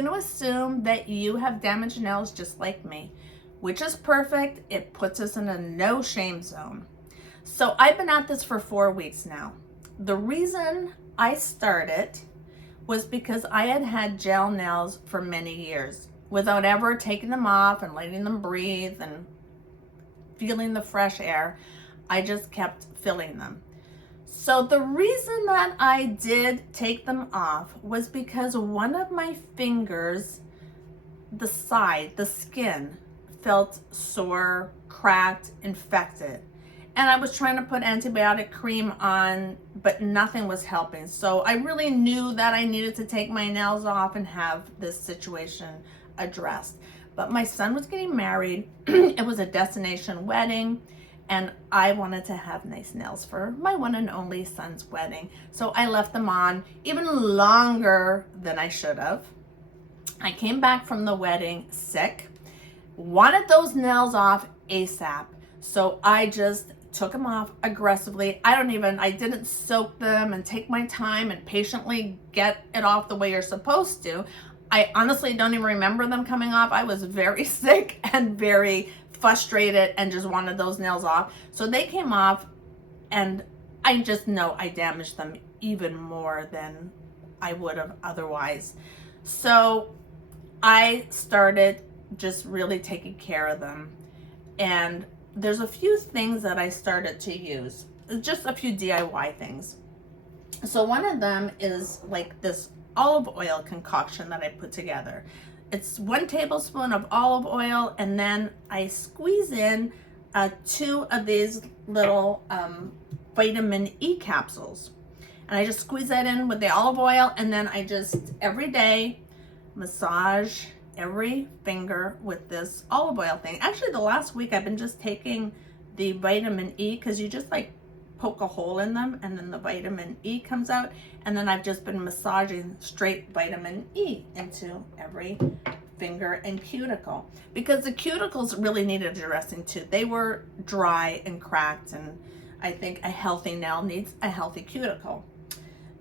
going to assume that you have damaged nails just like me, which is perfect. It puts us in a no shame zone. So I've been at this for 4 weeks now. The reason I started was because I had had gel nails for many years without ever taking them off and letting them breathe and feeling the fresh air. I just kept filling them. So the reason that I did take them off was because one of my fingers, the side, the skin, felt sore, cracked, infected. And I was trying to put antibiotic cream on, but nothing was helping. So I really knew that I needed to take my nails off and have this situation addressed. But my son was getting married. It was a destination wedding, and I wanted to have nice nails for my one and only son's wedding. So I left them on even longer than I should have. I came back from the wedding sick, wanted those nails off ASAP. So I just took them off aggressively. I didn't soak them and take my time and patiently get it off the way you're supposed to. I honestly don't even remember them coming off. I was very sick and very frustrated and just wanted those nails off. So they came off, and I just know I damaged them even more than I would have otherwise. So I started just really taking care of them. And there's a few things that I started to use, just a few DIY things. So one of them is like this olive oil concoction that I put together. It's 1 tablespoon of olive oil, and then I squeeze in 2 of these little vitamin E capsules. And I just squeeze that in with the olive oil, and then I just every day massage every finger with this olive oil thing. Actually, the last week I've been just taking the vitamin E, because you just like poke a hole in them and then the vitamin E comes out, and then I've just been massaging straight vitamin E into every finger and cuticle, because the cuticles really needed addressing too. They were dry and cracked, and I think a healthy nail needs a healthy cuticle.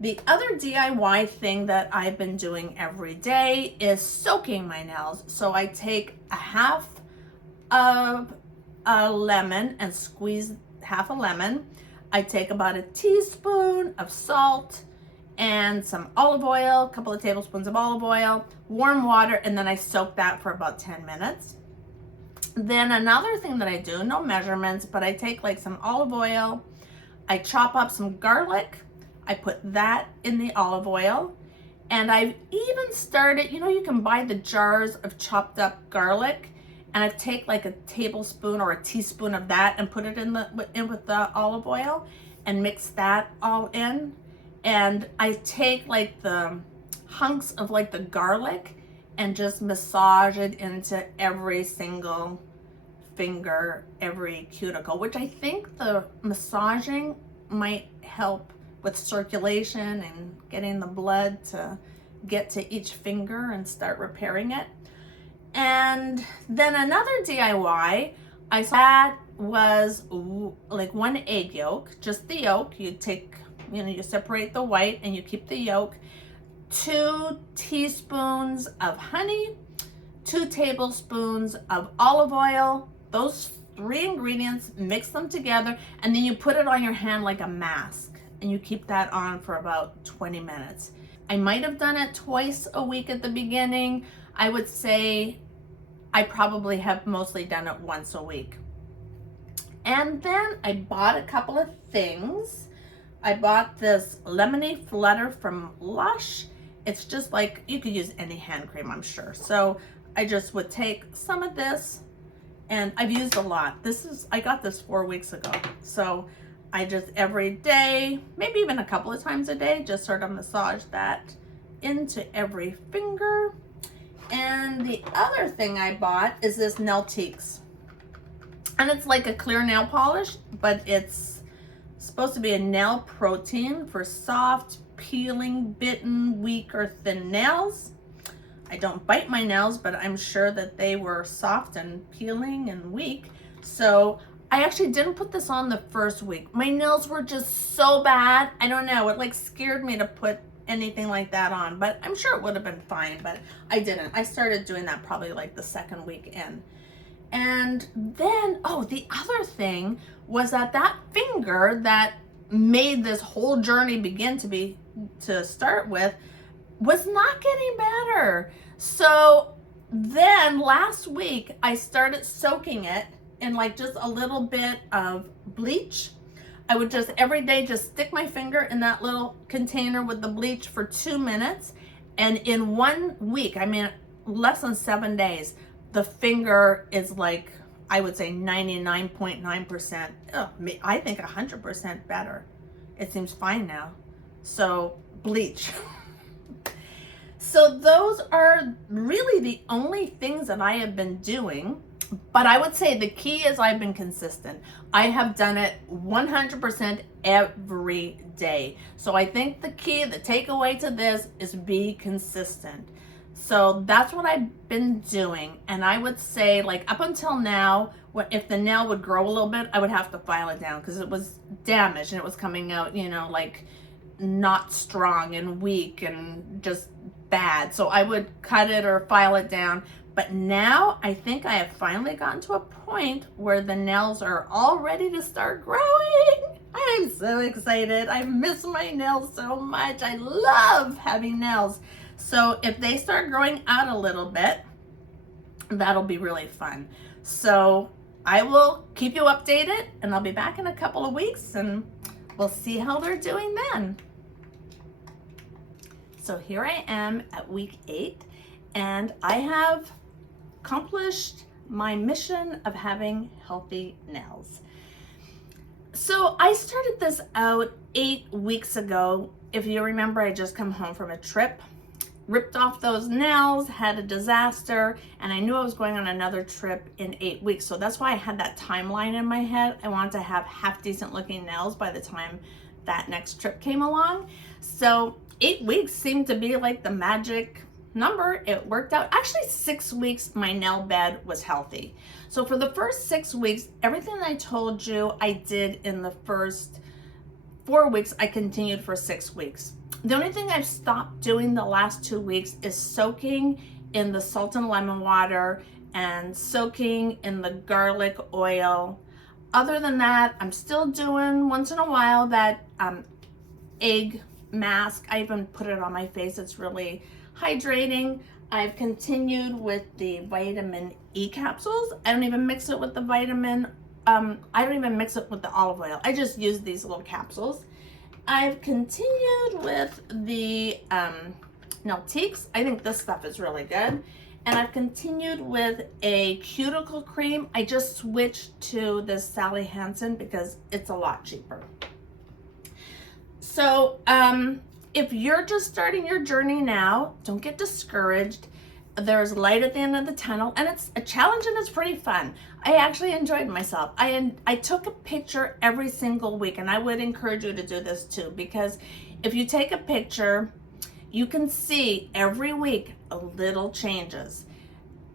The other DIY thing that I've been doing every day is soaking my nails. So I take a half of a lemon and squeeze half a lemon. I take about a teaspoon of salt and some olive oil, a couple of tablespoons of olive oil, warm water, and then I soak that for about 10 minutes. Then another thing that I do, no measurements, but I take like some olive oil, I chop up some garlic, I put that in the olive oil, and I've even started, you can buy the jars of chopped up garlic, and I take like a tablespoon or a teaspoon of that and put it in with the olive oil and mix that all in. And I take like the hunks of like the garlic and just massage it into every single finger, every cuticle, which I think the massaging might help with circulation and getting the blood to get to each finger and start repairing it. And then another DIY I saw that was like 1 egg yolk, just the yolk. You take, you separate the white and you keep the yolk. 2 teaspoons of honey, 2 tablespoons of olive oil. Those 3 ingredients, mix them together, and then you put it on your hand like a mask, and you keep that on for about 20 minutes. I might have done it twice a week at the beginning. I would say I probably have mostly done it once a week. And then I bought a couple of things. I bought this lemony flutter from Lush. It's just like, you could use any hand cream, I'm sure. So I just would take some of this, and I've used a lot. I got this 4 weeks ago. So I just every day, maybe even a couple of times a day, just sort of massage that into every finger. And the other thing I bought is this Nailtiques. And it's like a clear nail polish, but it's supposed to be a nail protein for soft, peeling, bitten, weak, or thin nails. I don't bite my nails, but I'm sure that they were soft and peeling and weak. So I actually didn't put this on the first week. My nails were just so bad. I don't know, it like scared me to put anything like that on, but I'm sure it would have been fine, but I didn't. I started doing that probably like the second week in. And then, oh, the other thing was that finger that made this whole journey begin to start with was not getting better. So then last week I started soaking it in like just a little bit of bleach. I would just every day just stick my finger in that little container with the bleach for 2 minutes. And in 1 week, I mean, less than 7 days, the finger is like, I would say 99.9%, I think 100% better. It seems fine now. So bleach. So those are really the only things that I have been doing. But I would say the key is I've been consistent. I have done it 100% every day. So I think the key, the takeaway to this is be consistent. So that's what I've been doing. And I would say, like, up until now, if the nail would grow a little bit, I would have to file it down because it was damaged and it was coming out, you know, like not strong and weak and just bad. So I would cut it or file it down. But now I think I have finally gotten to a point where the nails are all ready to start growing. I'm so excited. I miss my nails so much. I love having nails. So if they start growing out a little bit, that'll be really fun. So I will keep you updated and I'll be back in a couple of weeks and we'll see how they're doing then. So here I am at week 8 and I have accomplished my mission of having healthy nails. So I started this out 8 weeks ago. If you remember, I just come home from a trip, ripped off those nails, had a disaster, and I knew I was going on another trip in 8 weeks. So that's why I had that timeline in my head. I wanted to have half decent looking nails by the time that next trip came along. So 8 weeks seemed to be like the magic number. It worked out. Actually, 6 weeks my nail bed was healthy. So for the first 6 weeks, everything I told you I did in the first 4 weeks, I continued for 6 weeks. The only thing I've stopped doing the last 2 weeks is soaking in the salt and lemon water and soaking in the garlic oil. Other than that, I'm still doing once in a while that egg mask. I even put it on my face. It's really hydrating. I've continued with the vitamin E capsules. I don't even mix it with the vitamin, I don't even mix it with the olive oil. I just use these little capsules. I've continued with the Nailtiques. I think this stuff is really good. And I've continued with a cuticle cream. I just switched to this Sally Hanson because it's a lot cheaper. So, if you're just starting your journey now, don't get discouraged. There's light at the end of the tunnel and it's a challenge and it's pretty fun. I actually enjoyed myself. I took a picture every single week and I would encourage you to do this too, because if you take a picture, you can see every week a little changes.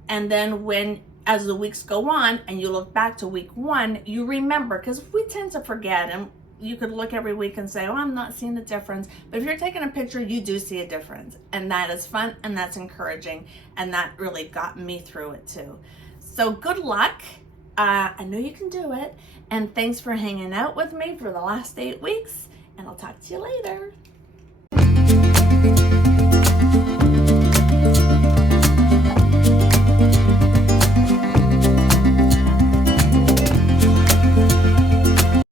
And then as the weeks go on and you look back to week 1, you remember, because we tend to forget and you could look every week and say, oh, I'm not seeing the difference. But if you're taking a picture, you do see a difference. And that is fun and that's encouraging. And that really got me through it too. So good luck. I know you can do it. And thanks for hanging out with me for the last 8 weeks. And I'll talk to you later.